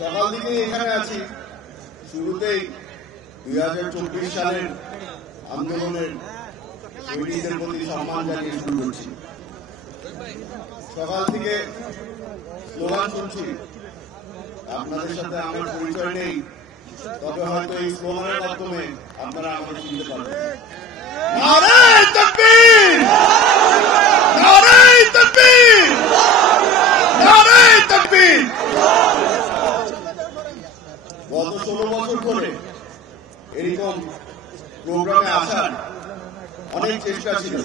সকাল থেকে এখানে আছি। শুরুতেই 2024 সালের আন্দোলনের শহীদদের প্রতি সম্মান জানিয়ে শুরু করছি। সকাল থেকে স্লোগান শুনছি, আপনাদের সাথে আমার পরিচয় নেই, তবে হয়তো এই স্লোগানের মাধ্যমে আপনারা আমাকে চিনতে পারবেন। নারে তাকবীর! নারে তাকবীর! নারে তাকবীর! গত 16 বছর ধরে এরকম প্রোগ্রামে আসার অনেক চেষ্টা ছিল,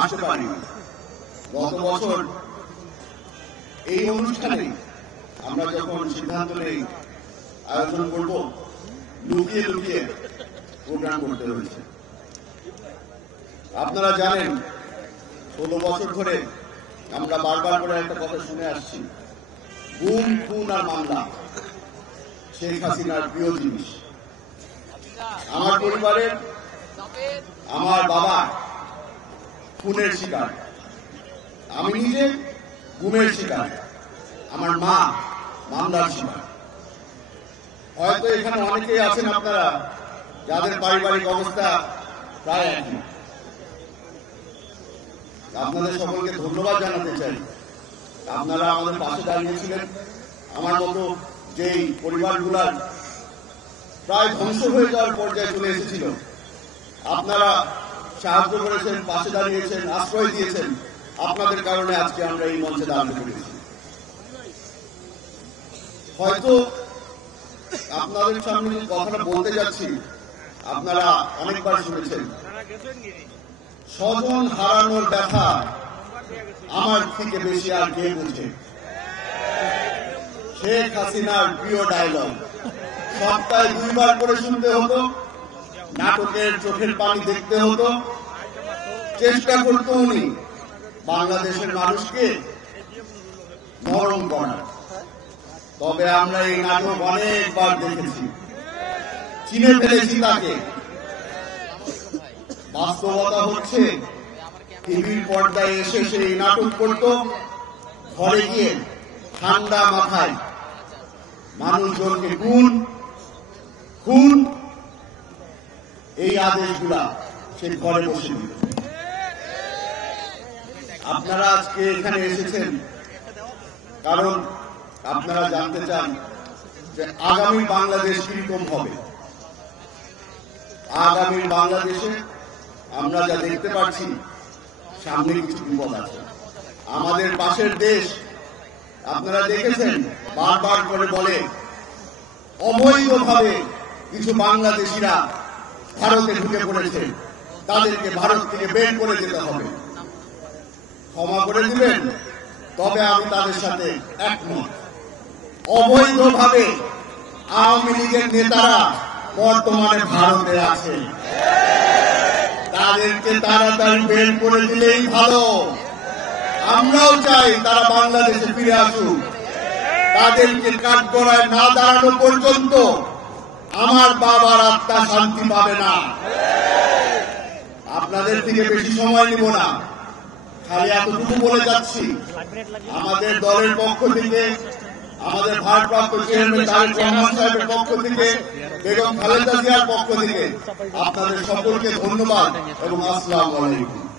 আসতে পারিনি। গত বছর এই অনুষ্ঠানে আমরা যখন সিদ্ধান্ত নেই আয়োজন করব, লুকিয়ে লুকিয়ে প্রোগ্রাম করতে হয়েছে। আপনারা জানেন 16 বছর ধরে আমরা বারবার করে একটা কথা শুনে আসছি, গুম, খুন আর মামলা শেখ হাসিনার প্রিয় জিনিস। আমার পরিবারের আমার বাবা খুনের শিকার, আমি নিজে গুমের শিকার, আমার মা মামলার শিকার। হয়তো এখানে অনেকেই আছেন আপনারা যাদের পারিবারিক অবস্থা প্রায় একই। আপনাদের সকলকে ধন্যবাদ জানাতে চাই, আপনারা আমাদের পাশে দাঁড়িয়েছিলেন। আমার মতো যেই পরিবারগুলার প্রায় ধ্বংস হয়ে যাওয়ার পর্যায়ে চলে এসেছিল, আপনারা সাহায্য করেছেন, পাশে দাঁড়িয়েছেন, আশ্রয় দিয়েছেন। আপনাদের কারণে আজকে আমরা এই মঞ্চে দাঁড়াতে পেরেছি। হয়তো আপনাদের সামনে যে কথাটা বলতে যাচ্ছি আপনারা অনেকবার শুনেছেন, স্বজন হারানোর ব্যথা আমার থেকে বেশি আর কে বুঝে। শেখ হাসিনার প্রিয় ডায়লগ সপ্তাহে 2 বার করে শুনতে হতো, নাটকের চোখের পানি দেখতে হতো। চেষ্টা করত উনি বাংলাদেশের মানুষকে নরম করার। তবে আমরা এই নাটক অনেকবার দেখেছি, চিনে ফেলেছি তাকে। বাস্তবতা হচ্ছে টিভির পর্দায় এসে সেই নাটক করত, ঘরে গিয়ে ঠান্ডা মাথায় মানুষজনকে খুন খুন এই আদেশগুলা সে ঘরে বসে দিত। আপনারা আজকে এখানে এসেছেন কারণ আপনারা জানতে চান যে আগামী বাংলাদেশ কিরকম হবে। আগামী বাংলাদেশে আমরা যা দেখতে পাচ্ছি, সামনে কিছু বিপদ আছে। আমাদের পাশের দেশ আপনারা দেখেছেন, বারবার করে বলে অবৈধভাবে কিছু বাংলাদেশিরা ভারতে ঢুকে পড়েছে, তাদেরকে ভারত থেকে বের করে যেতে হবে। ক্ষমা করে দিবেন, তবে আমি তাদের সাথে একমত। অবৈধভাবে আওয়ামী লীগের নেতারা বর্তমানে ভারতে আছে, তাদেরকে তাড়াতাড়ি বের করে দিলেই ভালো। আমরাও চাই তারা বাংলাদেশে ফিরে আসুক। তাদেরকে কাঠগড়ায় না দাঁড়ানো পর্যন্ত আমার বাবার আত্মা শান্তি পাবে না। আপনাদের থেকে বেশি সময় নিব না, খালি এতটুকু বলে যাচ্ছি, আমাদের দলের পক্ষ থেকে, আমাদের ভারপ্রাপ্ত চেয়ারম্যান তারেক রহমান সাহেবের পক্ষ থেকে, বেগম খালেদা জিয়ার পক্ষ থেকে আপনাদের সকলকে ধন্যবাদ এবং আসসালামু আলাইকুম।